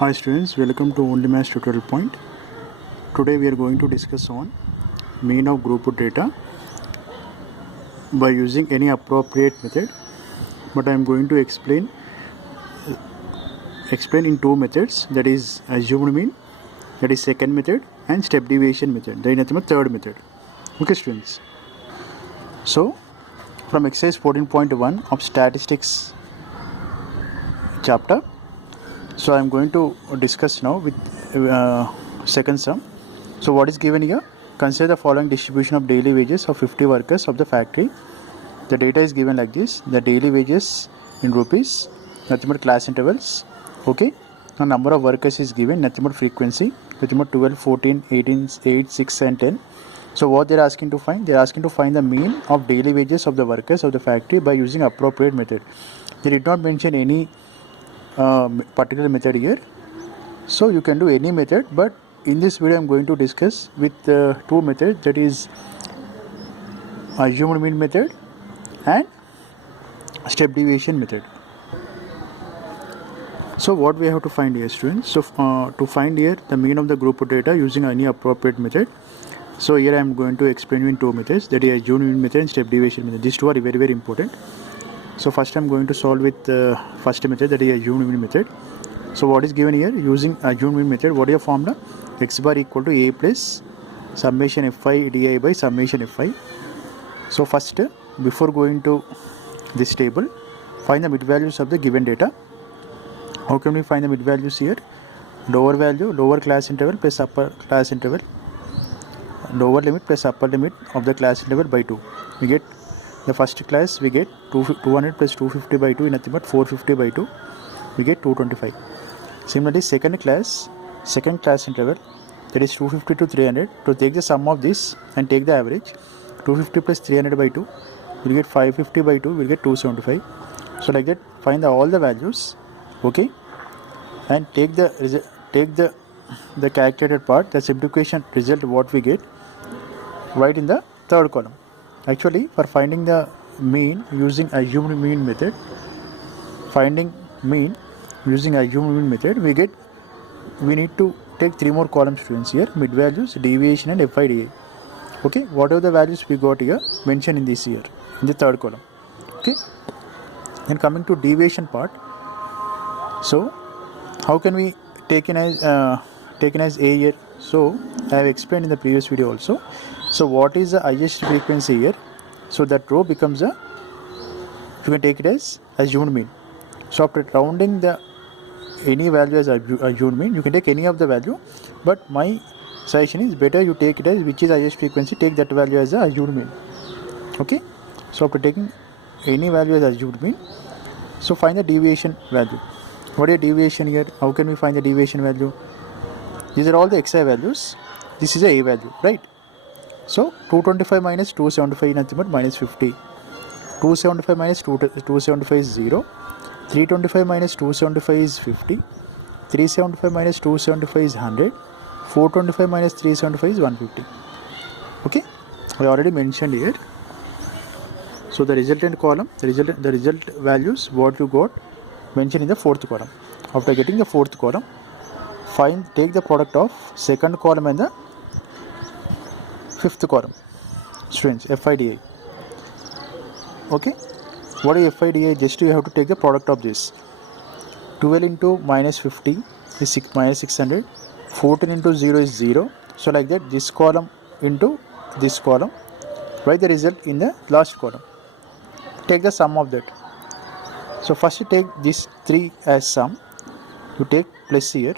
Hi students, welcome to Only Maths Tutorial Point. Today we are going to discuss on mean of group data by using any appropriate method, but I am going to explain in two methods, that is assumed mean, that is second method, and step deviation method, that is third method. Okay students, so from exercise 14.1 of statistics chapter, so I am going to discuss now with second sum. So what is given here? Consider the following distribution of daily wages of 50 workers of the factory. The data is given like this: the daily wages in rupees, nothing but class intervals. Okay, the number of workers is given, nothing but frequency, nothing but 12, 14, 18, 8, 6 and 10. So what they are asking to find? They are asking to find the mean of daily wages of the workers of the factory by using appropriate method. They did not mention any particular method here, so you can do any method, but in this video I am going to discuss with two methods, that is assumed mean method and step deviation method. So what we have to find here, students? So to find here the mean of the group of data using any appropriate method, so here I am going to explain you in two methods, that is assumed mean method and step deviation method. These two are very, very important. So first I am going to solve with first method, that is assumed mean method. So what is given here? Using assumed mean method, what is the formula? X bar equal to a plus summation fi di by summation fi. So first, before going to this table, find the mid values of the given data. How can we find the mid values here? Lower value, lower class interval plus upper class interval, lower limit plus upper limit of the class interval by 2. We get the first class, we get 200 plus 250 by 2 is nothing but 450 by 2. We get 225. Similarly, second class interval, that is 250 to 300. To take the sum of this and take the average, 250 plus 300 by 2 will get 550 by 2 will get 275. So like that, find all the values, okay, and take the calculated part, the simplification result what we get, right in the third column. Actually, for finding the mean using assumed mean method, we need to take three more columns, students, here: mid values, deviation and FIDA. Okay, whatever the values we got here, mentioned in this here in the third column. Okay, then coming to deviation part, so how can we taken as A here? So I have explained in the previous video also. So what is the highest frequency here? So that row becomes you can take it as assumed mean. So after rounding the any value as assumed mean, you can take any of the value, but my suggestion is better you take it as which is highest frequency, take that value as a assumed mean. Okay, so after taking any value as assumed mean, so find the deviation value. What is deviation here? How can we find the deviation value? These are all the xi values. This is a value, right? So 225 minus 275 is nothing but minus 50. 275 minus 275 is 0. 325 minus 275 is 50. 375 minus 275 is 100. 425 minus 375 is 150. Okay, I already mentioned here. So the resultant column, the result values what you got mentioned in the fourth column. After getting the fourth column, take the product of second column and the fifth column, students, FIDA. Okay, what is FIDA? Just you have to take the product of this. 12 into minus 50 is minus 600. 14 into 0 is 0. So like that, this column into this column, write the result in the last column. Take the sum of that. So first you take this 3 as sum. You take plus here.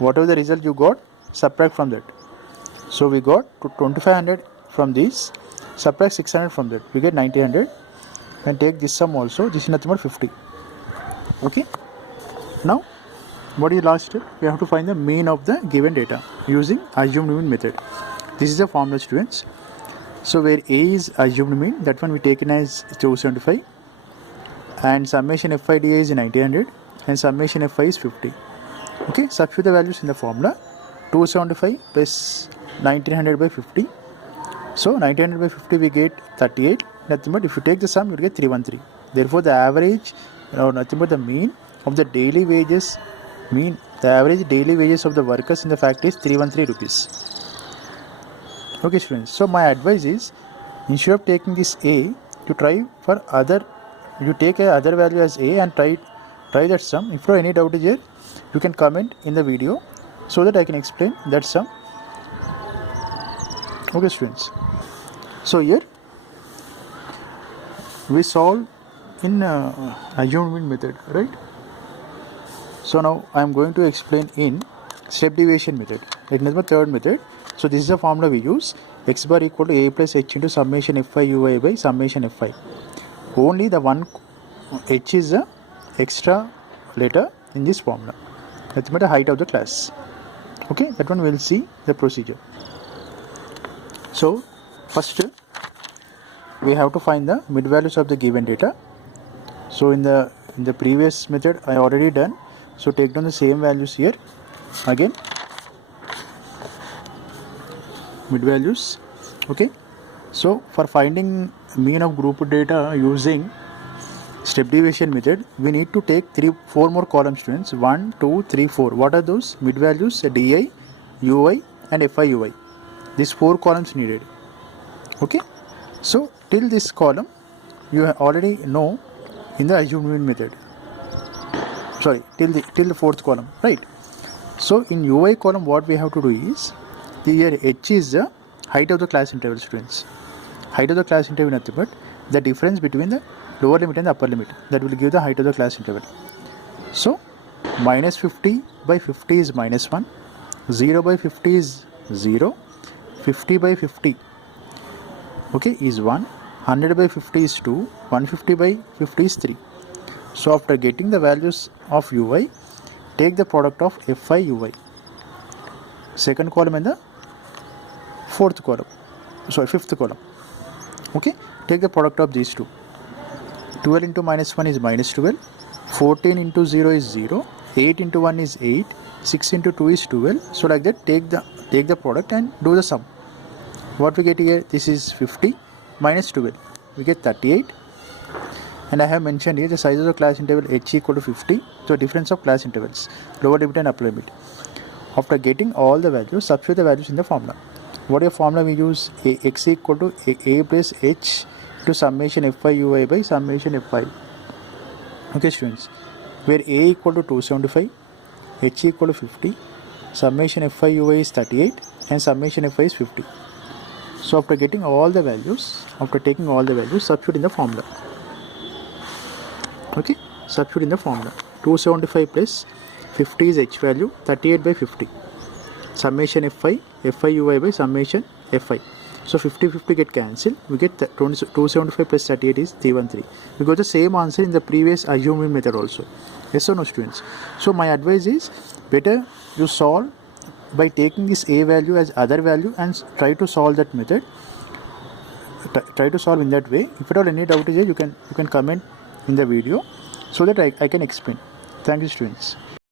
Whatever the result you got, subtract from that. So we got 2500 from this, subtract 600 from that, we get 1900, and take this sum also. This is nothing but 50. Okay, now what is last step? We have to find the mean of the given data using assumed mean method. This is the formula, students. So where A is assumed mean, that one we taken as 275, and summation FIDA is 1900 and summation FI is 50. Okay, substitute the values in the formula. 275 plus 1900 by 50. So 1900 by 50 we get 38. Nothing but if you take the sum you will get 313. Therefore the average, nothing but the mean of the daily wages, mean the average daily wages of the workers in the factory is 313 rupees. Okay students, so my advice is, instead of taking this A, you try for other, you take a other value as A and try that sum. If you have any doubt here, you can comment in the video so that I can explain that sum. Okay students, so here we solve in assumed method, right? So now I am going to explain in step deviation method. It is the third method. So this is the formula we use: x bar equal to a plus h into summation fi ui by summation fi. Only the one h is the extra letter in this formula. That's the height of the class. Okay, that one we'll see the procedure. So first we have to find the mid values of the given data. So in the previous method I already done. So take down the same values here again, mid values. Okay, so for finding mean of group data using step deviation method, we need to take 4 more columns students. 1, 2, 3, 4. What are those? Mid values, di, ui and fiui. These 4 columns needed. Okay, so till this column you already know in the assumed method. Sorry, till the 4th column, right? So in ui column what we have to do is, here h is the height of the class interval students. Height of the class interval nothing but the difference between the lower limit and the upper limit, that will give the height of the class interval. So minus 50 by 50 is minus 1, 0 by 50 is 0, 50 by 50 okay is 1, 100 by 50 is 2, 150 by 50 is 3. So after getting the values of ui, take the product of fi ui, second column and the fifth column. Okay, take the product of these two. 12 into minus 1 is minus 12, 14 into 0 is 0, 8 into 1 is 8, 6 into 2 is 12. So like that, take the product and do the sum. What we get here, this is 50 minus 12, we get 38. And I have mentioned here the size of the class interval h equal to 50, so difference of class intervals, lower limit and upper limit. After getting all the values, substitute the values in the formula. What is the formula we use? X equal to a plus h to summation fi ui by summation fi. Okay students, where a equal to 275, h equal to 50, summation fi ui is 38 and summation fi is 50. So after getting all the values, after taking all the values, substitute in the formula. Okay, substitute in the formula. 275 plus 50 is h value, 38 by 50, summation fi ui by summation fi. So 50 get cancelled, we get 275 plus 38 is 313. We got the same answer in the previous assumed method also. Yes or no students? So my advice is, better you solve by taking this a value as other value and try to solve that method. Try to solve in that way. If at all any doubt is there, you can comment in the video so that I can explain. Thank you students.